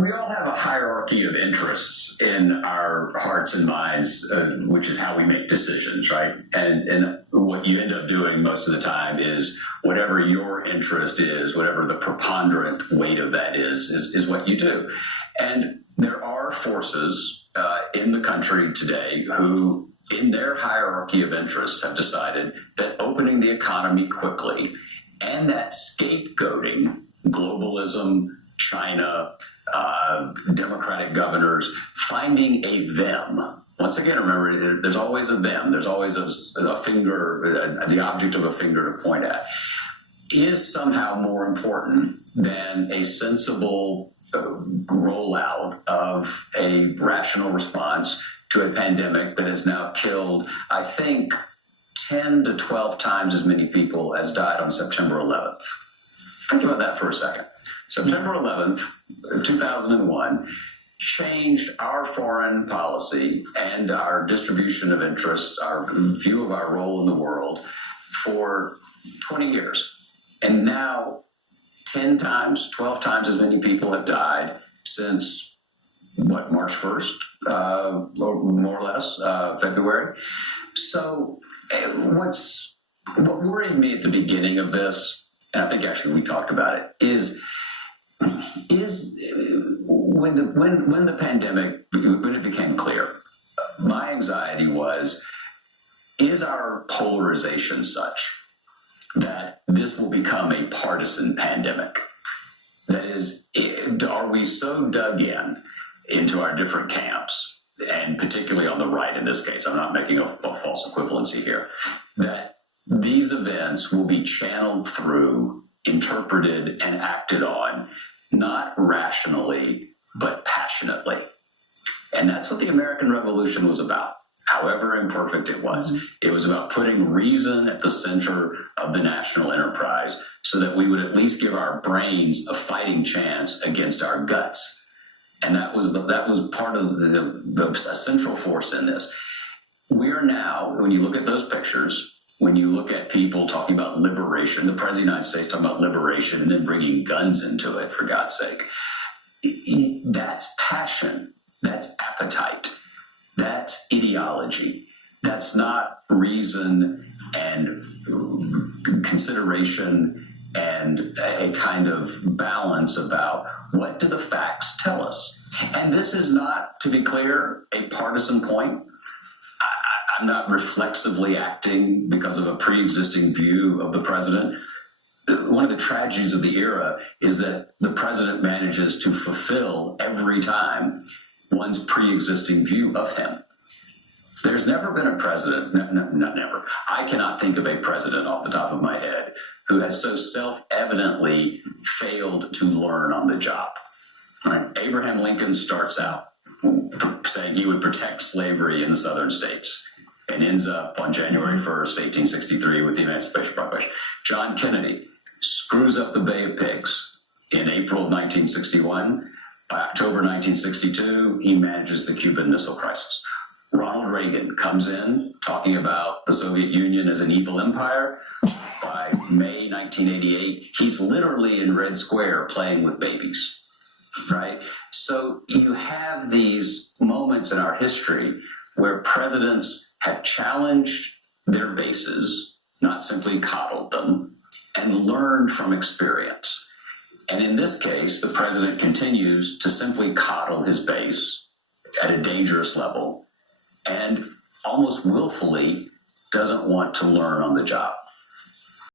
we all have a hierarchy of interests in our hearts and minds, which is how we make decisions, right? And what you end up doing most of the time is whatever your interest is, whatever the preponderant weight of that is what you do. And there are forces in the country today who, in their hierarchy of interests, have decided that opening the economy quickly and that scapegoating globalism, China, Democratic governors, finding a them. Once again, remember, there's always a them. There's always a finger, the object of a finger to point at, is somehow more important than a sensible rollout of a rational response to a pandemic that has now killed, I think, 10 to 12 times as many people as died on September 11th. Think about that for a second. September 11th, 2001, changed our foreign policy and our distribution of interests, our view of our role in the world for 20 years. And now 10 times, 12 times as many people have died since, March 1st, or more or less, February. So what worried me at the beginning of this, and I think actually we talked about it, is when the pandemic, when it became clear, my anxiety was, is our polarization such that this will become a partisan pandemic? That is, are we so dug into our different camps, and particularly on the right in this case, I'm not making a false equivalency here, that these events will be channeled through, interpreted, and acted on, not rationally, but passionately. And that's what the American Revolution was about, however imperfect it was. Mm-hmm. It was about putting reason at the center of the national enterprise so that we would at least give our brains a fighting chance against our guts. And that was part of the central force in this. We are now, when you look at those pictures, when you look at people talking about liberation, the President of the United States talking about liberation and then bringing guns into it, for God's sake, that's passion, that's appetite, that's ideology. That's not reason and consideration and a kind of balance about what do the facts tell us. And this is not, to be clear, a partisan point. I'm not reflexively acting because of a pre-existing view of the president. One of the tragedies of the era is that the president manages to fulfill every time one's pre-existing view of him. There's never been a president, not never, I cannot think of a president off the top of my head who has so self-evidently failed to learn on the job. Right? Abraham Lincoln starts out saying he would protect slavery in the southern states and ends up on January 1st, 1863 with the Emancipation Proclamation. John Kennedy screws up the Bay of Pigs in April of 1961. By October 1962, he manages the Cuban Missile Crisis. Ronald Reagan comes in talking about the Soviet Union as an evil empire. By May 1988, he's literally in Red Square playing with babies, right? So you have these moments in our history where presidents have challenged their bases, not simply coddled them, and learned from experience. And in this case, the president continues to simply coddle his base at a dangerous level and almost willfully doesn't want to learn on the job.